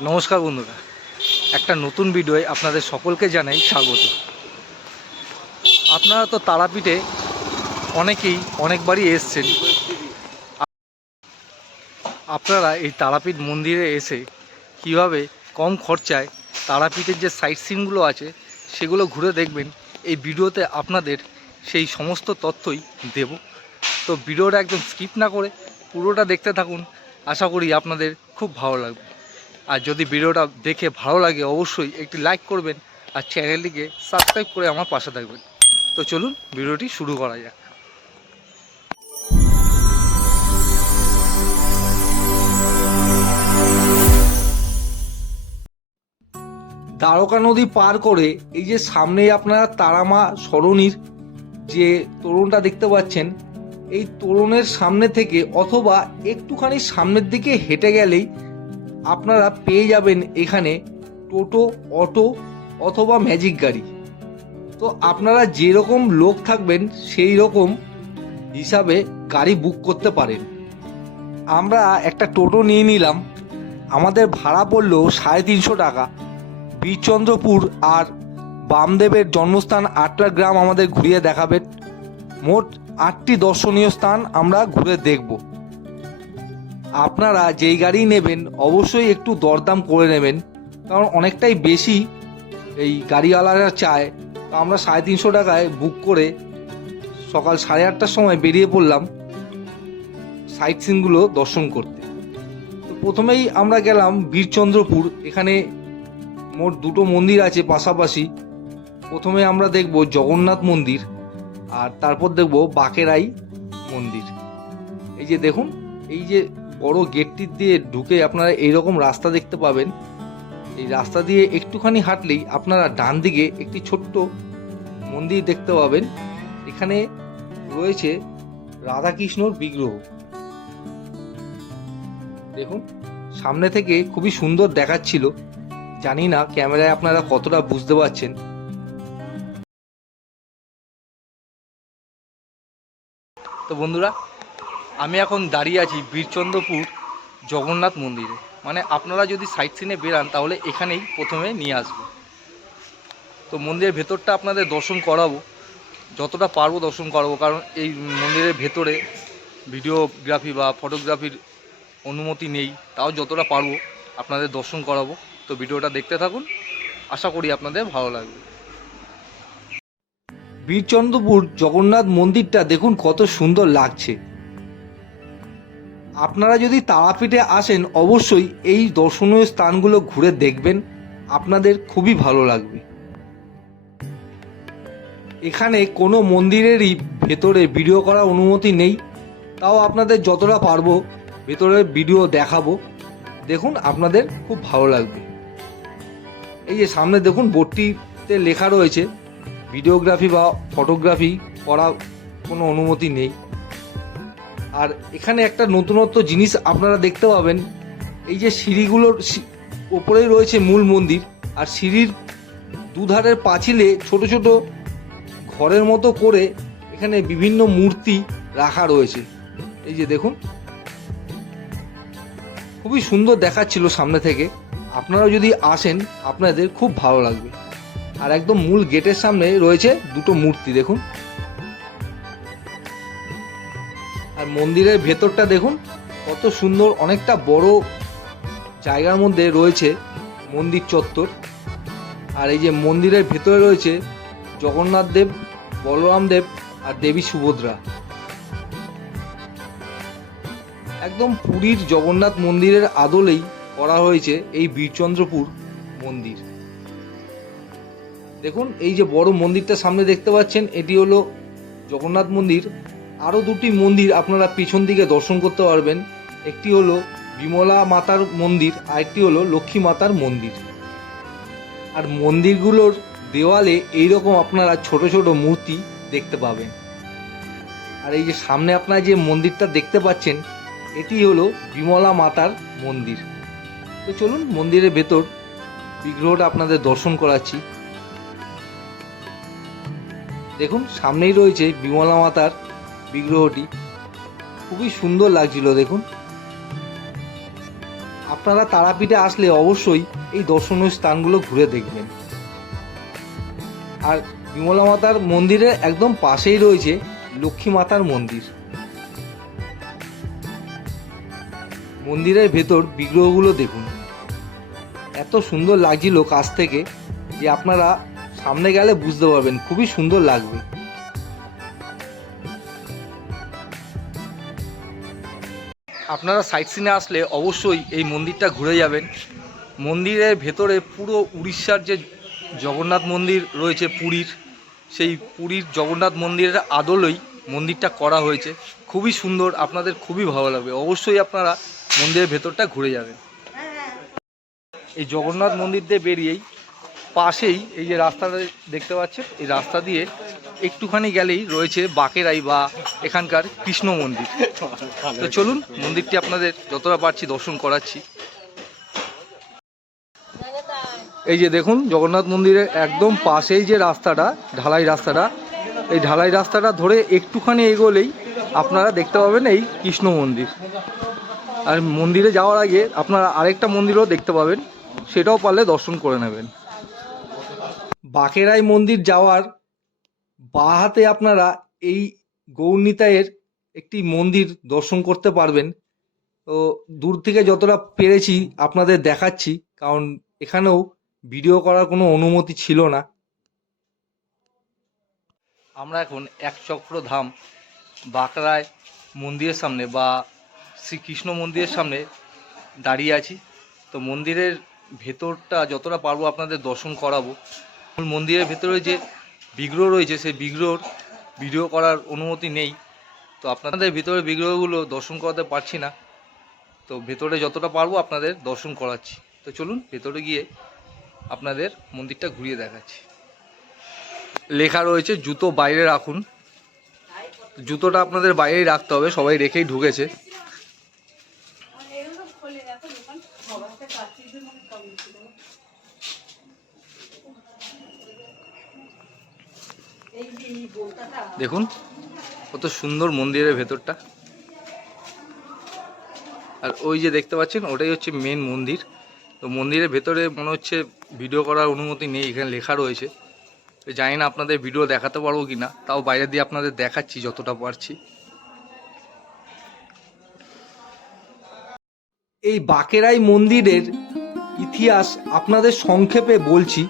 নমস্কার বন্ধুরা। একটা নতুন ভিডিওয় আপনাদের সকলকে জানাই স্বাগত। আপনারা তো তারাপীঠে অনেকেই অনেকবারই এসছেন। আপনারা এই তারাপীঠ মন্দিরে এসে কীভাবে কম খরচায় তারাপীঠের যে সাইট সিনগুলো আছে, সেগুলো ঘুরে দেখবেন। এই ভিডিওতে আপনাদের সেই সমস্ত তথ্যই দেব। তো ভিডিওটা একদম স্কিপ না করে পুরোটা দেখতে থাকুন। আশা করি আপনাদের খুব ভালো লাগবে। আর যদি ভিডিওটা দেখে ভালো লাগে, অবশ্যই একটি লাইক করবেন আর চ্যানেলটিকে সাবস্ক্রাইব করে আমার পাশে থাকবেন। তো চলুন, ভিডিওটি শুরু করা যাক। দ্বারকা নদী পার করে এই যে সামনেই আপনারা তারামা সরণির যে তোরণটা দেখতে পাচ্ছেন, এই তোরণের সামনে থেকে অথবা একটুখানি সামনের দিকে হেঁটে গেলেই আপনারা পেয়ে যাবেন এখানে টোটো, অটো অথবা ম্যাজিক গাড়ি। তো আপনারা যেরকম লোক থাকবেন, সেই রকম হিসাবে গাড়ি বুক করতে পারেন। আমরা একটা টোটো নিয়ে নিলাম। আমাদের ভাড়া পড়ল সাড়ে তিনশো টাকা। বীরচন্দ্রপুর আর বামদেবের জন্মস্থান আটটা গ্রাম আমাদের ঘুরিয়ে দেখাবে। মোট আটটি দর্শনীয় স্থান আমরা ঘুরে দেখব। আপনারা যেই গাড়ি নেবেন, অবশ্যই একটু দরদাম করে নেবেন, কারণ অনেকটাই বেশি এই গাড়িওয়ালারা চায়। তো আমরা সাড়ে তিনশো টাকায় বুক করে সকাল সাড়ে আটটার সময় বেরিয়ে পড়লাম সাইট সিনগুলো দর্শন করতে। তো প্রথমেই আমরা গেলাম বীরচন্দ্রপুর, এখানে মোট দুটো মন্দির আছে পাশাপাশি। প্রথমে আমরা দেখব জগন্নাথ মন্দির, আর তারপর দেখব বাকেরাই মন্দির। এই যে দেখুন, এই যে বড় গেটটি দিয়ে ঢুকে আপনারা এইরকম রাস্তা দেখতে পাবেন। এই রাস্তা দিয়ে একটুখানি হাঁটলেই আপনারা ডান দিকে একটি ছোট্ট মন্দির দেখতে পাবেন। এখানে রয়েছে রাধাকৃষ্ণর বিগ্রহ। দেখুন, সামনে থেকে খুবই সুন্দর দেখাচ্ছিল। জানি না ক্যামেরায় আপনারা কতটা বুঝতে পারছেন। তো বন্ধুরা আমি এখন দাঁড়িয়ে আছি বীরচন্দ্রপুর জগন্নাথ মন্দিরে। মানে আপনারা যদি সাইট সিনে বেরান, তাহলে এখানেই প্রথমে নিয়ে আসব। তো মন্দিরের ভেতরটা আপনাদের দর্শন করাবো, যতটা পারব দর্শন করাবো, কারণ এই মন্দিরের ভেতরে ভিডিওগ্রাফি বা ফটোগ্রাফির অনুমতি নেই, তাও যতটা পারব আপনাদের দর্শন করাবো। তো ভিডিওটা দেখতে থাকুন, আশা করি আপনাদের ভালো লাগবে। বীরচন্দ্রপুর জগন্নাথ মন্দিরটা দেখুন কত সুন্দর লাগছে। আপনারা যদি তারাপীঠে আসেন, অবশ্যই এই দর্শনীয় স্থানগুলো ঘুরে দেখবেন। আপনাদের খুবই ভালো লাগবে। এখানে কোনো মন্দিরেরই ভেতরে ভিডিও করার অনুমতি নেই। তাও আপনাদের যতটা পারব ভেতরে ভিডিও দেখাবো। দেখুন, আপনাদের খুব ভালো লাগবে। এই যে সামনে দেখুন, বোর্ডটিতে লেখা রয়েছে, ভিডিওগ্রাফি বা ফটোগ্রাফি করা কোনো অনুমতি নেই। আর এখানে একটা নতুনত্ব জিনিস আপনারা দেখতে পাবেন। এই যে সিঁড়িগুলোর ওপরেই রয়েছে মূল মন্দির, আর সিঁড়ির দুধারের পাঁচিলে ছোট ছোট ঘরের মতো করে এখানে বিভিন্ন মূর্তি রাখা রয়েছে। এই যে দেখুন। খুবই সুন্দর দেখাচ্ছিল সামনে থেকে। আপনারা যদি আসেন, আপনাদের খুব ভালো লাগবে। আর একদম মূল গেটের সামনে রয়েছে দুটো মূর্তি, দেখুন। মন্দিরের ভেতরটা দেখুন, কত সুন্দর, অনেকটা বড় জায়গার মধ্যে রয়েছে মন্দির চত্বর। আর এই যে মন্দিরের ভেতরে রয়েছে জগন্নাথ দেব, বলরাম দেব আর দেবী সুভদ্রা। একদম পুরীর জগন্নাথ মন্দিরের আদলেই করা হয়েছে এই বীরচন্দ্রপুর মন্দির। দেখুন, এই যে বড় মন্দিরটা সামনে দেখতে পাচ্ছেন, এটি হলো জগন্নাথ মন্দির। আরও দুটি মন্দির আপনারা পিছন দিকে দর্শন করতে পারবেন। একটি হলো বিমলা মাতার মন্দির আর একটি হলো লক্ষ্মী মাতার মন্দির। আর মন্দিরগুলোর দেওয়ালে এইরকম আপনারা ছোট ছোট মূর্তি দেখতে পাবেন। আর এই যে সামনে আপনারা যে মন্দিরটা দেখতে পাচ্ছেন, এটি হলো বিমলা মাতার মন্দির। তো চলুন মন্দিরের ভেতর বিগ্রহটা আপনাদের দর্শন করাচ্ছি। দেখুন, সামনেই রয়েছে বিমলা মাতার বিগ্রহটি। খুবই সুন্দর লাগছিল, দেখুন। আপনারা তারাপীঠে আসলে অবশ্যই এই দর্শনীয় স্থানগুলো ঘুরে দেখবেন। আর বিমলা মাতার মন্দিরের একদম পাশেই রয়েছে লক্ষ্মী মাতার মন্দির। মন্দিরের ভেতর বিগ্রহগুলো দেখুন। এত সুন্দর লাগছিল কাছ থেকে যে আপনারা সামনে গেলে বুঝতে পারবেন, খুবই সুন্দর লাগবে। আপনারা সাইট সিনে আসলে অবশ্যই এই মন্দিরটা ঘুরে যাবেন। মন্দিরের ভেতরে পুরো উড়িষ্যার যে জগন্নাথ মন্দির রয়েছে পুরীর, সেই পুরীর জগন্নাথ মন্দিরের আদলেই মন্দিরটা করা হয়েছে। খুবই সুন্দর, আপনাদের খুবই ভালো লাগবে। অবশ্যই আপনারা মন্দিরের ভেতরটা ঘুরে যাবেন। এই জগন্নাথ মন্দির দিয়ে বেরিয়েই পাশেই এই যে রাস্তাটা দেখতে পাচ্ছেন, এই রাস্তা দিয়ে একটুখানি গেলেই রয়েছে বাকেরাই বা এখানকার কৃষ্ণ মন্দির। তো চলুন, মন্দিরটি আপনাদের যতটা পারছি দর্শন করাচ্ছি। এই যে দেখুন, জগন্নাথ মন্দিরের একদম পাশেই যে রাস্তাটা, ঢালাই রাস্তাটা, এই ঢালাই রাস্তাটা ধরে একটুখানি এগোলেই আপনারা দেখতে পাবেন এই কৃষ্ণ মন্দির। আর মন্দিরে যাওয়ার আগে আপনারা আরেকটা মন্দিরও দেখতে পাবেন, সেটাও পারলে দর্শন করে নেবেন। বাকেরাই মন্দির যাওয়ার বাঁ হাতে আপনারা এই গৌরনীতায়ের একটি মন্দির দর্শন করতে পারবেন। তো দূর থেকে যতটা পেরেছি আপনাদের দেখাচ্ছি, কারণ এখানেও ভিডিও করার কোনো অনুমতি ছিল না। আমরা এখন এক চক্র ধাম বাঁকড়ায় মন্দিরের সামনে বা শ্রীকৃষ্ণ মন্দিরের সামনে দাঁড়িয়ে আছি। তো মন্দিরের ভেতরটা যতটা পারব আপনাদের দর্শন করাবো। মন্দিরের ভেতরে যে বিগ্রহ রয়েছে, সেই বিগ্রহর ভিডিও করার অনুমতি নেই। তো আপনাদের ভিতরে বিগ্রহগুলো দর্শন করাতে পারছি না। তো ভেতরে যতটা পারব আপনাদের দর্শন করাচ্ছি। তো চলুন ভেতরে গিয়ে আপনাদের মন্দিরটা ঘুরিয়ে দেখাচ্ছি। লেখা রয়েছে, জুতো বাইরে রাখুন। জুতোটা আপনাদের বাইরেই রাখতে হবে, সবাই রেখেই ঢুকেছে। দেখুন, কত সুন্দর মন্দিরের ভেতরটা। আর ওই যে দেখতে পাচ্ছেন, ওটাই হচ্ছে মেন মন্দির। তো মন্দিরের ভেতরে মনে হচ্ছে ভিডিও করার অনুমতি নেই, এখানে লেখা রয়েছে। জানি না আপনাদের ভিডিও দেখাতে পারব কি না তাও বাইরে দিয়ে আপনাদের দেখাচ্ছি যতটা পারছি। এই বাকেরাই মন্দিরের ইতিহাস আপনাদের সংক্ষেপে বলছি।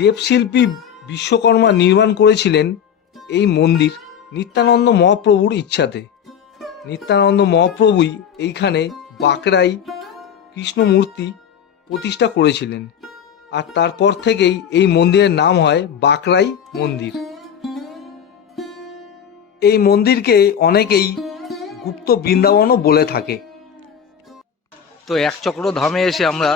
দেবশিল্পী বিশ্বকর্মা নির্মাণ করেছিলেন এই মন্দির নিত্যানন্দ মহাপ্রভুর ইচ্ছাতে। নিত্যানন্দ মহাপ্রভুই এইখানে বাঁকড়াই কৃষ্ণমূর্তি প্রতিষ্ঠা করেছিলেন আর তারপর থেকেই এই মন্দিরের নাম হয় বাঁকড়াই মন্দির। এই মন্দিরকে অনেকেই গুপ্ত বৃন্দাবনও বলে থাকে। তো এক চক্র ধামে এসে আমরা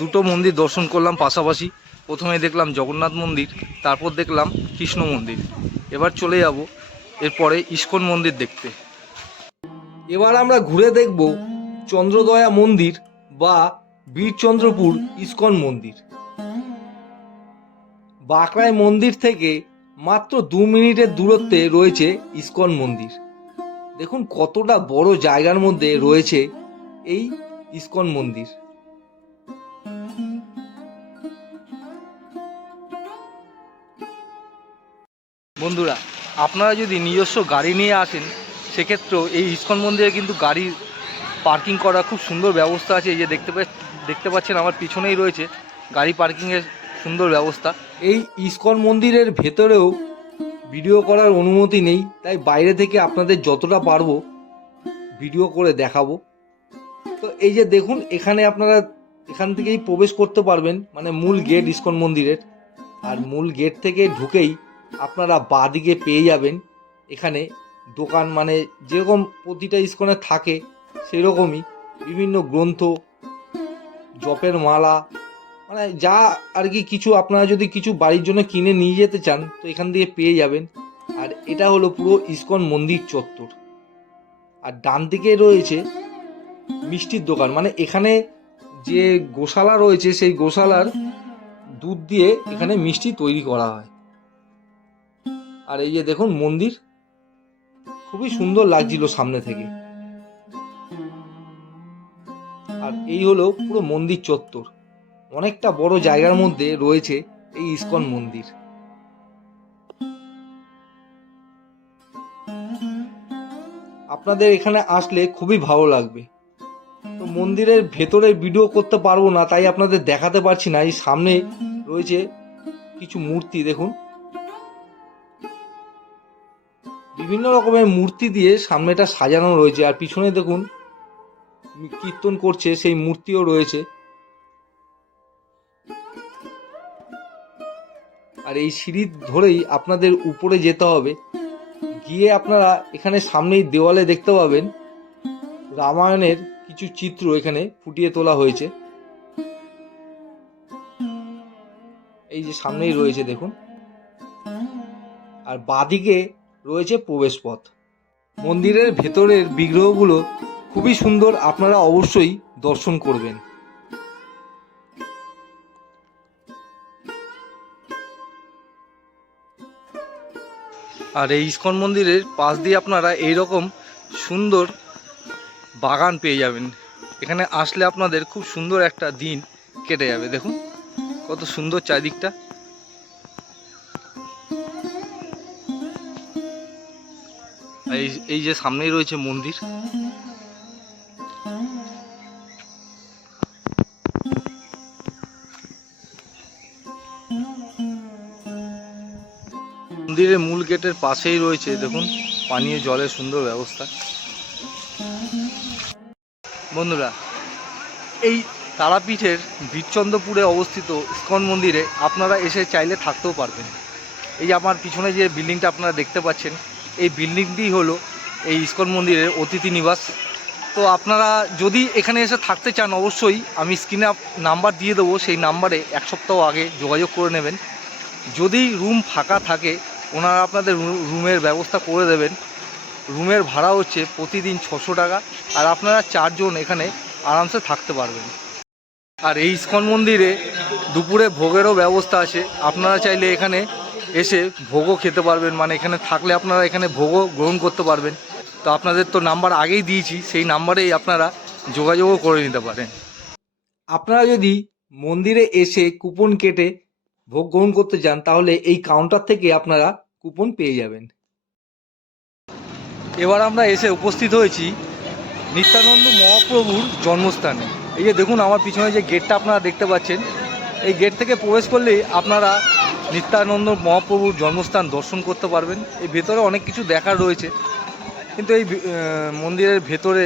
দুটো মন্দির দর্শন করলাম পাশাপাশি। প্রথমে দেখলাম জগন্নাথ মন্দির, তারপর দেখলাম কৃষ্ণ মন্দির। এবার চলে যাব এরপরে ইস্কন মন্দির দেখতে। এবার আমরা ঘুরে দেখব চন্দ্রদয়া মন্দির বা বীরচন্দ্রপুর ইস্কন মন্দির। বাঁকড়ায় মন্দির থেকে মাত্র দু মিনিটের দূরত্বে রয়েছে ইস্কন মন্দির। দেখুন কতটা বড় জায়গার মধ্যে রয়েছে এই ইস্কন মন্দির। বন্ধুরা, আপনারা যদি নিজস্ব গাড়ি নিয়ে আসেন, সেক্ষেত্রেও এই ইস্কন মন্দিরে কিন্তু গাড়ি পার্কিং করার খুব সুন্দর ব্যবস্থা আছে। এই যে দেখতে দেখতে পাচ্ছেন আমার পিছনেই রয়েছে গাড়ি পার্কিংয়ের সুন্দর ব্যবস্থা। এই ইস্কন মন্দিরের ভেতরেও ভিডিও করার অনুমতি নেই, তাই বাইরে থেকে আপনাদের যতটা পারব ভিডিও করে দেখাবো। তো এই যে দেখুন, এখানে আপনারা এখান থেকেই প্রবেশ করতে পারবেন মানে মূল গেট ইস্কন মন্দিরের। আর মূল গেট থেকে ঢুকেই আপনারা বাঁদিকে পেয়ে যাবেন। এখানে দোকান মানে যেরকম প্রতিটা ইস্কনে থাকে, সেরকমই বিভিন্ন গ্রন্থ, জপের মালা মানে যা আর কি কিছু আপনারা যদি কিছু বাড়ির জন্য কিনে নিয়ে যেতে চান, তো এখান থেকে পেয়ে যাবেন। আর এটা হলো পুরো ইস্কন মন্দির চত্বর। আর ডান দিকে রয়েছে মিষ্টির দোকান। মানে এখানে যে গোশালা রয়েছে, সেই গোশালার দুধ দিয়ে এখানে মিষ্টি তৈরি করা হয়। আর এই যে দেখুন মন্দির, খুবই সুন্দর লাগছিল সামনে থেকে। আর এই হলো পুরো মন্দির চত্বর। অনেকটা বড় জায়গার মধ্যে রয়েছে এই ইস্কন মন্দির। আপনাদের এখানে আসলে খুবই ভালো লাগবে। তো মন্দিরের ভেতরের ভিডিও করতে পারব না, তাই আপনাদের দেখাতে পারছি না। এই সামনে রয়েছে কিছু মূর্তি, দেখুন। বিভিন্ন রকমের মূর্তি দিয়ে সামনেটা সাজানো রয়েছে। আর পিছনে দেখুন কীর্তন করছে, সেই মূর্তিও রয়েছে। আর এই সিঁড়ি ধরেই আপনাদের উপরে যেতে হবে। গিয়ে আপনারা এখানে সামনেই দেওয়ালে দেখতে পাবেন, রামায়ণের কিছু চিত্র এখানে ফুটিয়ে তোলা হয়েছে। এই যে সামনেই রয়েছে, দেখুন। আর বাদিকে রয়েছে প্রবেশ পথ মন্দিরের ভেতরের বিগ্রহগুলো খুবই সুন্দর, আপনারা অবশ্যই দর্শন করবেন। আর এই ইস্কন মন্দিরের পাশ দিয়ে আপনারা এই রকম সুন্দর বাগান পেয়ে যাবেন। এখানে আসলে আপনাদের খুব সুন্দর একটা দিন কেটে যাবে, দেখুন। কত সুন্দর চারিদিকটা। এই এই যে সামনেই রয়েছে মন্দির। মন্দিরের মূল গেটের পাশেই রয়েছে, দেখুন, পানীয় জলের সুন্দর ব্যবস্থা। বন্ধুরা, এই তারাপীঠের বীরচন্দ্রপুরে অবস্থিত ইস্কন মন্দিরে আপনারা এসে চাইলে থাকতেও পারবেন। এই যে আমার পিছনে যে বিল্ডিংটা আপনারা দেখতে পাচ্ছেন এই বিল্ডিংটি হলো এই ইস্কন মন্দিরের অতিথি নিবাস। তো আপনারা যদি এখানে এসে থাকতে চান, অবশ্যই আমি স্ক্রিনে নাম্বার দিয়ে দেবো, সেই নাম্বারে এক সপ্তাহ আগে যোগাযোগ করে নেবেন। যদি রুম ফাঁকা থাকে, ওনারা আপনাদের রুমের ব্যবস্থা করে দেবেন। রুমের ভাড়া হচ্ছে প্রতিদিন ছশো টাকা, আর আপনারা চারজন এখানে আরামসে থাকতে পারবেন। আর এই ইস্কন মন্দিরে দুপুরে ভোগেরও ব্যবস্থা আছে। আপনারা চাইলে এখানে এসে ভোগও খেতে পারবেন। মানে এখানে থাকলে আপনারা এখানে ভোগও গ্রহণ করতে পারবেন। তো আপনাদের তো নাম্বার আগেই দিয়েছি, সেই নাম্বারেই আপনারা যোগাযোগও করে নিতে পারেন। আপনারা যদি মন্দিরে এসে কুপন কেটে ভোগ গ্রহণ করতে যান, তাহলে এই কাউন্টার থেকে আপনারা কুপন পেয়ে যাবেন। এবার আমরা এসে উপস্থিত হয়েছি নিত্যানন্দ মহাপ্রভুর জন্মস্থানে। এই যে দেখুন, আমার পিছনে যে গেটটা আপনারা দেখতে পাচ্ছেন, এই গেট থেকে প্রবেশ করলেই আপনারা নিত্যানন্দ মহাপ্রভুর জন্মস্থান দর্শন করতে পারবেন। এই ভেতরে অনেক কিছু দেখার রয়েছে। কিন্তু এই মন্দিরের ভেতরে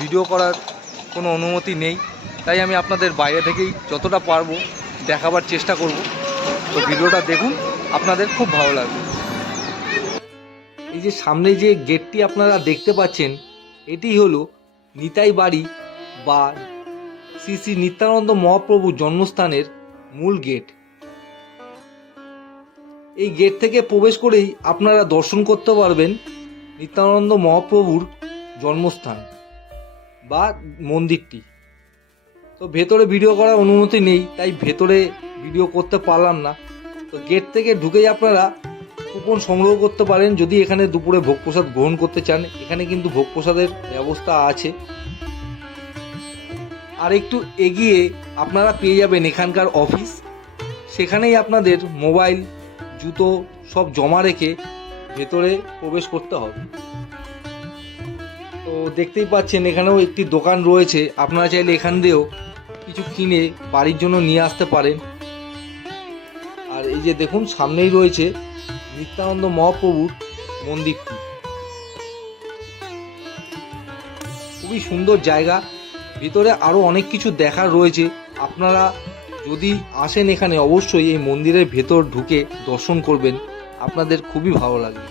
ভিডিও করার কোনো অনুমতি নেই। তাই আমি আপনাদের বাইরে থেকেই যতটা পারব দেখাবার চেষ্টা করব। তো ভিডিওটা দেখুন, আপনাদের খুব ভালো লাগবে। এই যে সামনে যে গেটটি আপনারা দেখতে পাচ্ছেন, এটি হলো নিতাই বাড়ি বা শ্রী শ্রী নিত্যানন্দ মহাপ্রভু জন্মস্থানের মূল গেট এই গেট থেকে প্রবেশ করেই আপনারা দর্শন করতে পারবেন নিত্যানন্দ মহাপ্রভুর জন্মস্থান বা মন্দিরটি। তো ভেতরে ভিডিও করার অনুমতি নেই, তাই ভেতরে ভিডিও করতে পারলাম না। তো গেট থেকে ঢুকেই আপনারা কুপন সংগ্রহ করতে পারেন, যদি এখানে দুপুরে ভোগ প্রসাদ গ্রহণ করতে চান। এখানে কিন্তু ভোগ প্রসাদের ব্যবস্থা আছে। আর একটু এগিয়ে আপনারা পেয়ে যাবেন এখানকার অফিস সেখানেই আপনাদের মোবাইল জুতো সব জমা রেখে ভেতরে প্রবেশ করতে হবে। তো দেখতেই পাচ্ছেন এখানেও একটি দোকান রয়েছে। আপনারা চাইলে এখান দিয়েও কিছু কিনে বাড়ির জন্য নিয়ে আসতে পারেন। আর এই যে দেখুন, সামনেই রয়েছে নিত্যানন্দ মহাপ্রভুর মন্দিরটি। খুবই সুন্দর জায়গা। ভিতরে আরও অনেক কিছু দেখার রয়েছে। আপনারা যদি আসেন এখানে অবশ্যই এই মন্দিরের ভেতর ঢুকে দর্শন করবেন। আপনাদের খুবই ভালো লাগবে।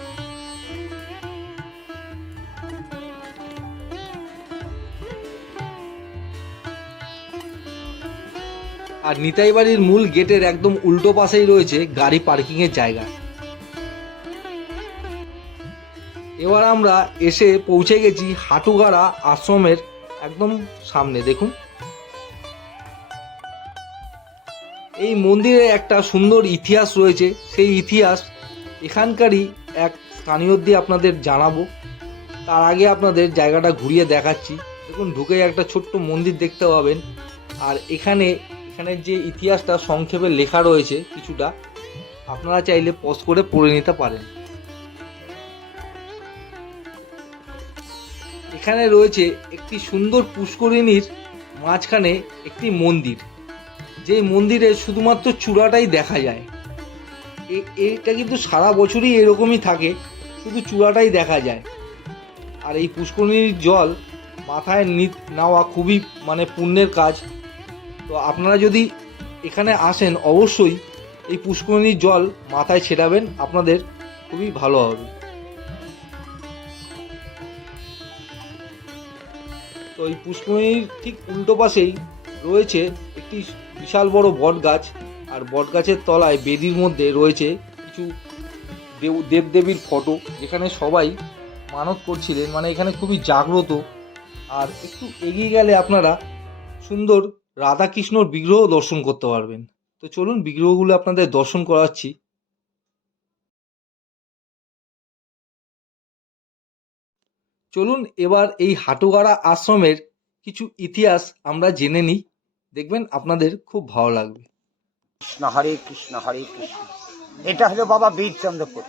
আর নিতাই বাড়ির মূল গেটের একদম উল্টো পাশেই রয়েছে গাড়ি পার্কিংয়ের জায়গা। এবার আমরা এসে পৌঁছে গেছি হাটুগাড়া আশ্রমের একদম সামনে। দেখুন। এই মন্দিরে একটা সুন্দর ইতিহাস রয়েছে। সেই ইতিহাস এখানকারই এক স্থানীয় দিয়ে আপনাদের জানাব। তার আগে আপনাদের জায়গাটা ঘুরিয়ে দেখাচ্ছি। দেখুন ঢুকে একটা ছোট্ট মন্দির দেখতে পাবেন। আর এখানে এখানের যে ইতিহাসটা সংক্ষেপে লেখা রয়েছে কিছুটা, আপনারা চাইলে পজ করে পড়ে নিতে পারেন। এখানে রয়েছে একটি সুন্দর পুষ্করিণীর মাঝখানে একটি মন্দির। যেই মন্দিরে শুধুমাত্র চূড়াটাই দেখা যায়। এটা কিন্তু সারা বছরই এরকমই থাকে, শুধু চূড়াটাই দেখা যায়। আর এই পুষ্করিণীর জল মাথায় নেওয়া খুবই মানে পুণ্যের কাজ। তো আপনারা যদি এখানে আসেন, অবশ্যই এই পুষ্করিণীর জল মাথায় ছেটাবেন, আপনাদের খুবই ভালো হবে। তো এই পুষ্করিণীর ঠিক উল্টো পাশেই রয়েছে একটি বিশাল বড় বট গাছ আর বট গাছের তলায় বেদির মধ্যে রয়েছে কিছু দেব, দেবদেবীর ফটো, যেখানে সবাই মানত করছিলেন মানে এখানে খুবই জাগ্রত। আর একটু এগিয়ে গেলে আপনারা সুন্দর রাধাকৃষ্ণর বিগ্রহ দর্শন করতে পারবেন। তো চলুন বিগ্রহগুলো আপনাদের দর্শন করাচ্ছি। চলুন এবার এই হাটুগাড়া আশ্রমের কিছু ইতিহাস আমরা জেনে নিই। দেখবেন আপনাদের খুব ভালো লাগবে। কৃষ্ণ হরে কৃষ্ণ হরে কৃষ্ণ। এটা হলো বাবা বীরচন্দ্রপুর।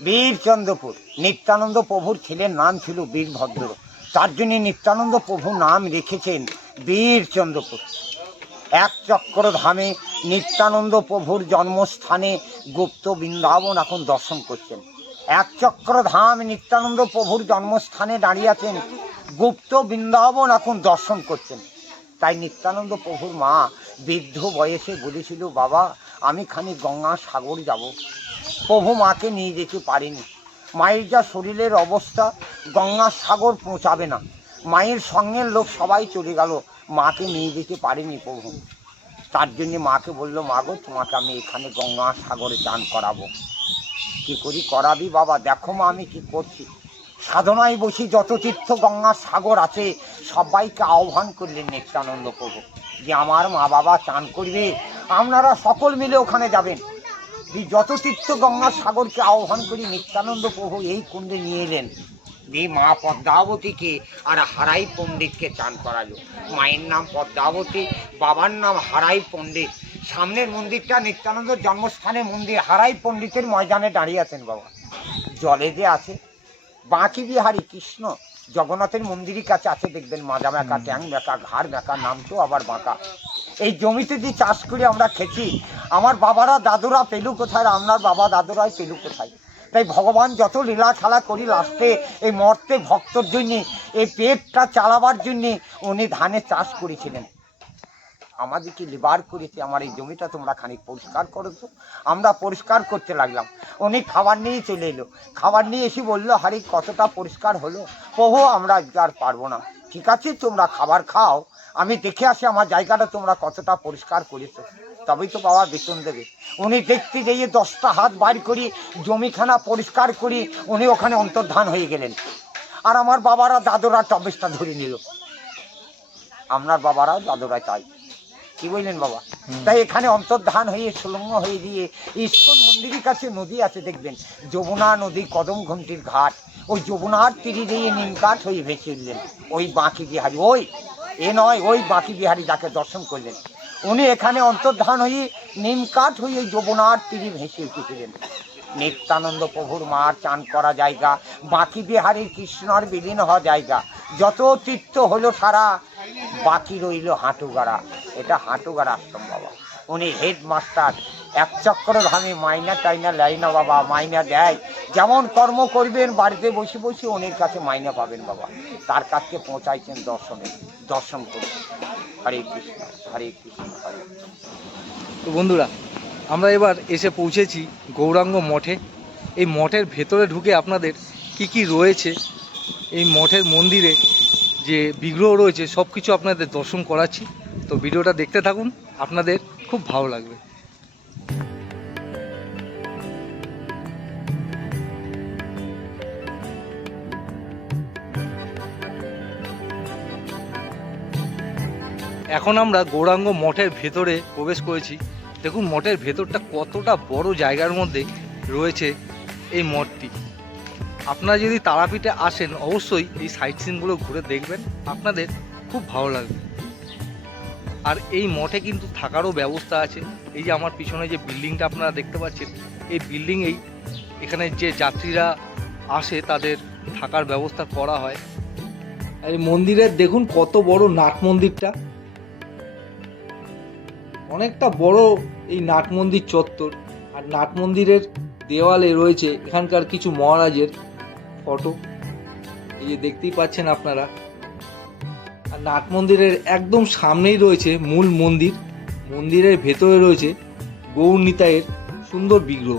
বীরচন্দ্রপুর, নিত্যানন্দ প্রভুর ছেলের নাম ছিল বীরভদ্র। তার জন্য নিত্যানন্দ প্রভু নাম রেখেছেন বীরচন্দ্রপুর। এক চক্র ধামে নিত্যানন্দ প্রভুর জন্মস্থানে গুপ্ত বৃন্দাবন এখন দর্শন করছেন। এক চক্র ধাম নিত্যানন্দ প্রভুর জন্মস্থানে দাঁড়িয়ে আছেন। গুপ্ত বৃন্দাবন এখন দর্শন করছেন। তাই নিত্যানন্দ প্রভুর মা বৃদ্ধ বয়সে বলেছিল, বাবা, আমি খানি গঙ্গা সাগর যাব। প্রভু মাকে নিয়ে যেতে পারিনি। মায়ের যা শরীরের অবস্থা, গঙ্গা সাগর পৌঁছাবে না। মায়ের সঙ্গের লোক সবাই চলে গেল। মাকে নিয়ে যেতে পারেনি প্রভু। তার জন্য মাকে বলল মাগো তোমাকে আমি এখানে গঙ্গা সাগরে চান করাবো। কি করি? করাবি বাবা? দেখো মা, আমি কি করছি। সাধনায় বসি যত তীর্থ গঙ্গা সাগর আছে, সবাইকে আহ্বান করলেন নিত্যানন্দ প্রভু যে আমার মা বাবা চান করবে। আপনারা সকল মিলে ওখানে যাবেন। এই যত তীর্থ গঙ্গা সাগরকে আহ্বান করি নিত্যানন্দ প্রভু এই কুণ্ডে নিয়ে এলেন। যে মা পদ্মাবতীকে আর হারাই পণ্ডিতকে চান করালো। মায়ের নাম পদ্মাবতী, বাবার নাম হারাই পণ্ডিত। সামনের মন্দিরটা নিত্যানন্দের জন্মস্থানে মন্দির, হারাই পণ্ডিতের ময়দানে দাঁড়িয়ে আছেন বাবা। জলে যে আছে বাঁকি বিহারী কৃষ্ণ জগন্নাথের মন্দিরের কাছে আছে দেখবেন মাজা মেকা ট্যাং মেকা ঘাড় মেকা নাম তো আবার বাঁকা। এই জমিতে যে চাষ করে আমরা খেছি আমার বাবারা দাদুরা পেলু কোথায় আপনার বাবা দাদুরাই পেলু কোথায়? তাই ভগবান যত লীলা খেলা করি লাস্টে এই মর্তে ভক্তর জন্যে এই পেটটা চালাবার জন্যে উনি ধানের চাষ করেছিলেন। আমাদেরকে লিবার করেছে আমার এই জমিটা তোমরা খানিক পরিষ্কার করো তো আমরা পরিষ্কার করতে লাগলাম। উনি খাবার নিয়ে চলে এলো। খাবার নিয়ে এসে বলল হারি কতটা পরিষ্কার হলো। প্রভু আমরা আজকে আর পারব না। ঠিক আছে, তোমরা খাবার খাও। আমি দেখে আসি আমার জায়গাটা তোমরা কতটা পরিষ্কার করেছ। তবেই তো বাবা বেতন দেবে। উনি দেখতে যেয়ে দশটা হাত বাইর করি, জমিখানা পরিষ্কার করি, উনি ওখানে অন্তর্ধান হয়ে গেলেন। আর আমার বাবারা দাদুরা টবেসটা ধরে নিল। আপনার বাবারাও দাদুরা চাই কি বললেন বাবা? তাই এখানে অন্তর্ধান হয়ে সুলঙ্গ হয়ে দিয়ে ইস্কন মন্দিরের কাছে নদী আছে দেখবেন। যমুনা নদী কদম ঘন্টির ঘাট। ওই যমুনার তীরে দিয়ে নিমকাঠ হয়ে ভেসে উঠলেন। ওই বাঁকি বিহারি ওই এ নয় ওই বাঁকি বিহারি যাকে দর্শন করলেন। উনি এখানে অন্তর্ধান হয়ে নিমকাঠ হয়ে ওই যমুনার তীরে ভেসে উঠেছিলেন। নিত্যানন্দ প্রভুর মার চান করা জায়গা বাঁকি বিহারীর কৃষ্ণর বিলীন হওয়া জায়গা। যত তীর্থ হলো সারা বাকি রইল হাঁটুগাড়া। এটা হাঁটুগাড়া আশ্রম বাবা উনি হেডমাস্টার, এক চক্র ধামে মাইনা টাইনা নেয় না বাবা, মাইনা দেয়। যেমন কর্ম করবেন, বাড়িতে বসে বসে উনির কাছে মাইনা পাবেন বাবা। তার কাছে পৌঁছাইছেন দর্শনে। দর্শন করুন। হরে কৃষ্ণ হরে কৃষ্ণ, হরে তো বন্ধুরা, আমরা এবার এসে পৌঁছেছি গৌরাঙ্গ মঠে। এই মঠের ভেতরে ঢুকে আপনাদের কি কি রয়েছে? এই মঠের মন্দিরে যে বিগ্রহ রয়েছে সব কিছু আপনাদের দর্শন করাচ্ছি। তো ভিডিওটা দেখতে থাকুন, আপনাদের খুব ভালো লাগবে। এখন আমরা গৌরাঙ্গ মঠের ভেতরে প্রবেশ করেছি। দেখুন, মঠের ভেতরটা কতটা বড় জায়গার মধ্যে রয়েছে এই মঠটি। আপনারা যদি তারাপীঠে আসেন, অবশ্যই এই সাইট সিনগুলো ঘুরে দেখবেন। আপনাদের খুব ভালো লাগবে। আর এই মঠে কিন্তু থাকারও ব্যবস্থা আছে। এই যে আমার পিছনে যে বিল্ডিংটা আপনারা দেখতে পাচ্ছেন, এই বিল্ডিংয়েই এখানে যে যাত্রীরা আসে, তাদের থাকার ব্যবস্থা করা হয়। এই মন্দিরের দেখুন কত বড় নাট মন্দিরটা। অনেকটা বড় এই নাট মন্দির চত্বর। আর নাট মন্দিরের দেওয়ালে রয়েছে এখানকার কিছু মহারাজের ফটো। এই যে দেখতেই পাচ্ছেন আপনারা। আর নাট মন্দিরের একদম সামনেই রয়েছে মূল মন্দির। মন্দিরের ভেতরে রয়েছে গৌর নিতাইয়ের সুন্দর বিগ্রহ।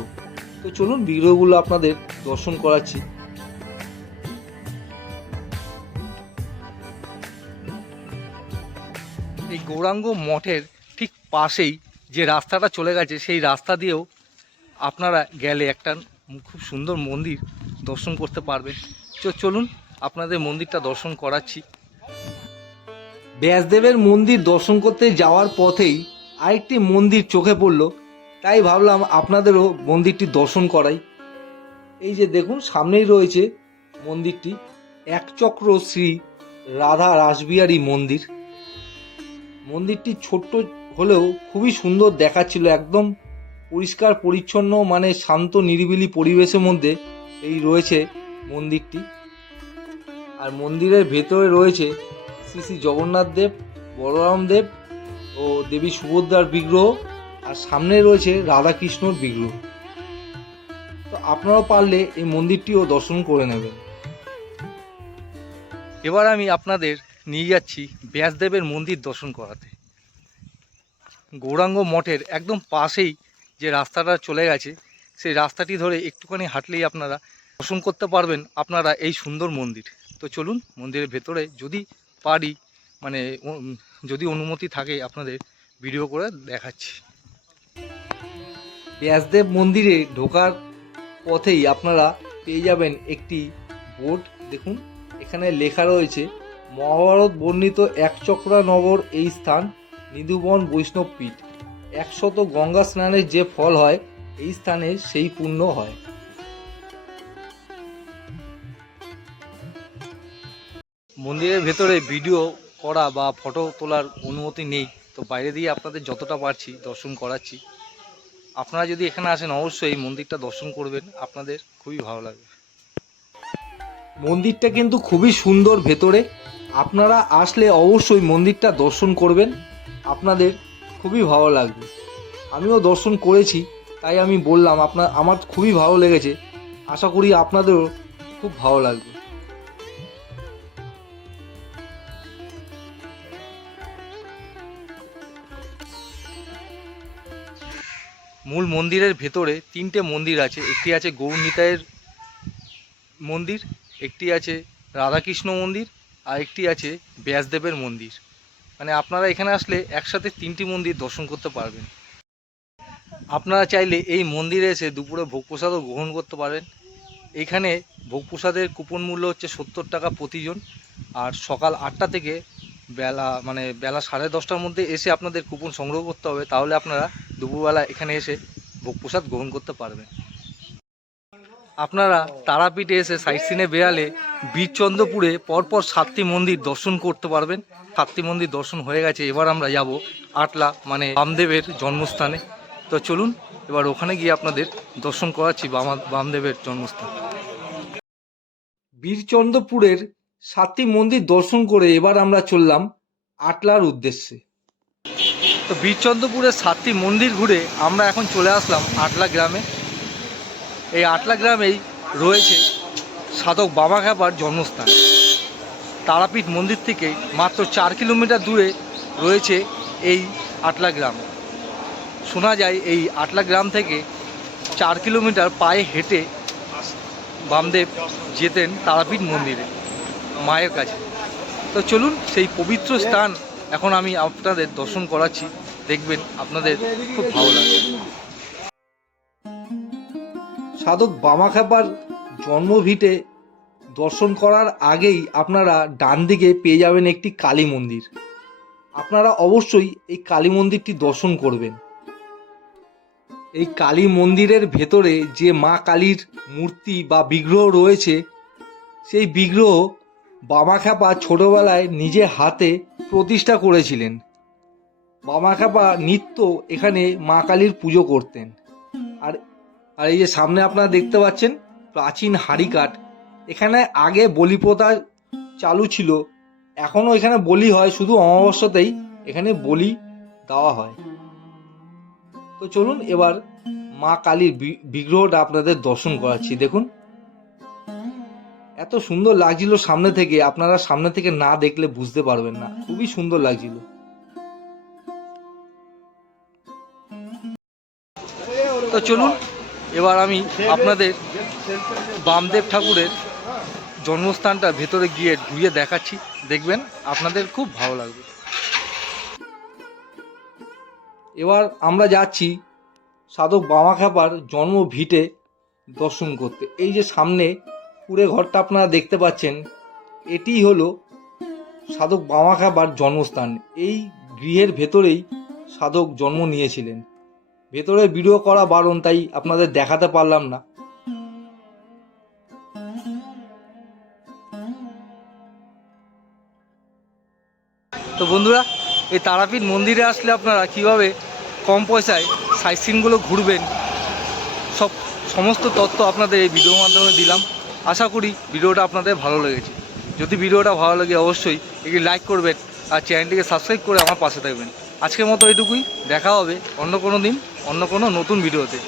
তো চলুন বিগ্রহগুলো আপনাদের দর্শন করাচ্ছি। এই গৌরাঙ্গ মঠের ঠিক পাশেই যে রাস্তাটা চলে গেছে, সেই রাস্তা দিয়েও আপনারা গেলে একটা খুব সুন্দর মন্দির দর্শন করতে পারবেন। চলুন আপনাদের মন্দিরটা দর্শন করাচ্ছি। ব্যাসদেবের মন্দির দর্শন করতে যাওয়ার পথেই আরেকটি মন্দির চোখে পড়ল। তাই ভাবলাম আপনাদেরও মন্দিরটি দর্শন করাই। এই যে দেখুন, সামনেই রয়েছে মন্দিরটি। একচক্র শ্রী রাধা রাসবিহারী মন্দির। মন্দিরটি ছোট্ট হলেও খুবই সুন্দর দেখাচ্ছিল। একদম পরিষ্কার, পরিচ্ছন্ন মানে শান্ত, নিরিবিলি পরিবেশের মধ্যে। এই রয়েছে মন্দিরটি। আর মন্দিরের ভেতরে রয়েছে শ্রী শ্রী জগন্নাথ দেব, বলরাম দেব ও দেবী সুভদ্রার বিগ্রহ। আর সামনে রয়েছে রাধাকৃষ্ণর বিগ্রহ। তো আপনারাও পারলে এই মন্দিরটিও দর্শন করে নেবেন। এবার আমি আপনাদের নিয়ে যাচ্ছি ব্যাসদেবের মন্দির দর্শন করাতে। গৌরাঙ্গ মঠের একদম পাশেই যে রাস্তাটা চলে গেছে, সেই রাস্তাটি ধরে একটুখানি হাঁটলেই আপনারা দর্শন করতে পারবেন আপনারা এই সুন্দর মন্দির। তো চলুন মন্দিরের ভেতরে যদি পারি মানে যদি অনুমতি থাকে আপনাদের, ভিডিও করে দেখাচ্ছি। ব্যাসদেব মন্দিরে ঢোকার পথেই আপনারা পেয়ে যাবেন একটি বোর্ড দেখুন, এখানে লেখা রয়েছে, মহাভারত বর্ণিত একচক্রা নগর এই স্থান, নিধুবন বৈষ্ণব পীঠ একশত গঙ্গা স্নানের যে ফল হয়, এই স্থানে সেই পুণ্য হয়। মন্দিরের ভেতরে ভিডিও করা বা ফটো তোলার অনুমতি নেই। তো বাইরে দিয়ে আপনাদের যতটা পারছি দর্শন করাচ্ছি। আপনারা যদি এখানে আসেন, অবশ্যই এই মন্দিরটা দর্শন করবেন। আপনাদের খুবই ভালো লাগবে। মন্দিরটা কিন্তু খুবই সুন্দর ভেতরে। আপনারা আসলে অবশ্যই মন্দিরটা দর্শন করবেন। আপনাদের খুবই ভালো লাগবে। আমিও দর্শন করেছি, তাই আমি বললাম, আপনার, আমার খুবই ভালো লেগেছে। আশা করি আপনাদেরও খুব ভালো লাগবে। মূল মন্দিরের ভেতরে তিনটে মন্দির আছে। একটি আছে গৌর নিতাইয়ের মন্দির, একটি আছে রাধাকৃষ্ণ মন্দির, আর একটি আছে ব্যাসদেবের মন্দির। মানে আপনারা এখানে আসলে একসাথে তিনটি মন্দির দর্শন করতে পারবেন। আপনারা চাইলে এই মন্দিরে এসে দুপুরে ভোগ প্রসাদও গ্রহণ করতে পারেন। এখানে ভোগ প্রসাদের কুপন মূল্য হচ্ছে সত্তর টাকা প্রতিজন। আর সকাল আটটা থেকে বেলা মানে বেলা সাড়ে দশটার মধ্যে এসে আপনাদের কুপন সংগ্রহ করতে হবে, তাহলে আপনারা দুপুরবেলা এখানে এসে ভোগ প্রসাদ গ্রহণ করতে পারবেন। আপনারা তারাপীঠে এসে সাইট সিনে বেরালে বীরচন্দ্রপুরে পরপর সাতটি মন্দির দর্শন করতে পারবেন। সাতটি মন্দির দর্শন হয়ে গেছে, এবার আমরা যাব আটলা মানে বামদেবের জন্মস্থানে। তো চলুন, এবার ওখানে গিয়ে আপনাদের দর্শন করাচ্ছি বামা- বামদেবের জন্মস্থান। বীরচন্দ্রপুরের সাতটি মন্দির দর্শন করে এবার আমরা চললাম আটলার উদ্দেশ্যে। তো বীরচন্দ্রপুরের সাতটি মন্দির ঘুরে আমরা এখন চলে আসলাম আটলা গ্রামে। এই আটলা গ্রামেই রয়েছে সাধক বাবা খাবার জন্মস্থান। তারাপীঠ মন্দির থেকে মাত্র চার কিলোমিটার দূরে রয়েছে এই আটলা গ্রাম। শোনা যায় এই আটলা গ্রাম থেকে চার কিলোমিটার পায়ে হেঁটে বামদেব যেতেন তারাপীঠ মন্দিরে। মায়ের কাছে। তো চলুন সেই পবিত্র স্থান এখন আমি আপনাদের দর্শন করাচ্ছি। দেখবেন আপনাদের খুব ভালো লাগবে। সাধক বামাখ্যাপার জন্মভিটে দর্শন করার আগেই আপনারা ডান দিকে পেয়ে যাবেন একটি কালী মন্দির। আপনারা অবশ্যই এই কালী মন্দিরটি দর্শন করবেন। এই কালী মন্দিরের ভেতরে যে মা কালীর মূর্তি বা বিগ্রহ রয়েছে, সেই বিগ্রহ বাবা খ্যাপা ছোটবেলায় নিজে হাতে প্রতিষ্ঠা করেছিলেন। বাবা খ্যাপা নিত্য এখানে মা কালীর পুজো করতেন। আর আর এই যে সামনে আপনারা দেখতে পাচ্ছেন প্রাচীন হাড়িকাঠ। এখানে আগে বলি প্রথা চালু ছিল। এখনও এখানে বলি হয়, শুধু অমাবস্যাতেই এখানে বলি দেওয়া হয়। তো চলুন এবার মা কালীর বিগ্রহটা আপনাদের দর্শন করাচ্ছি। দেখুন। এত সুন্দর লাগছিল সামনে থেকে, আপনারা সামনে থেকে না দেখলে বুঝতে পারবেন না। খুবই সুন্দর লাগছিল। তো চলুন, এবার আমি আপনাদের বামদেব ঠাকুরের জন্মস্থানটা ভেতরে গিয়ে ঘুরিয়ে দেখাচ্ছি। দেখবেন, আপনাদের খুব ভালো লাগবে। এবার আমরা যাচ্ছি সাধক বামা খ্যাপার জন্ম ভিটে দর্শন করতে। এই যে সামনে কুড়ে ঘরটা আপনারা দেখতে পাচ্ছেন। এটি হলো সাধক বামা খ্যাপার জন্মস্থান। এই গৃহের ভেতরেই সাধক জন্ম নিয়েছিলেন। ভেতরে ভিডিও করা বারণ, তাই আপনাদের দেখাতে পারলাম না। তো বন্ধুরা, এই তারাপীঠ মন্দিরে আসলে আপনারা কীভাবে কম পয়সায় সাইট সিনগুলো ঘুরবেন, সব সমস্ত তথ্য আপনাদের এই ভিডিওর মাধ্যমে দিলাম। আশা করি ভিডিওটা আপনাদের ভালো লেগেছে। যদি ভিডিওটা ভালো লাগে অবশ্যই এটি লাইক করবেন আর চ্যানেলটিকে সাবস্ক্রাইব করে আমার পাশে থাকবেন। আজকের মতো এটুকুই। দেখা হবে অন্য কোনো দিন, অন্য কোনো নতুন ভিডিওতে।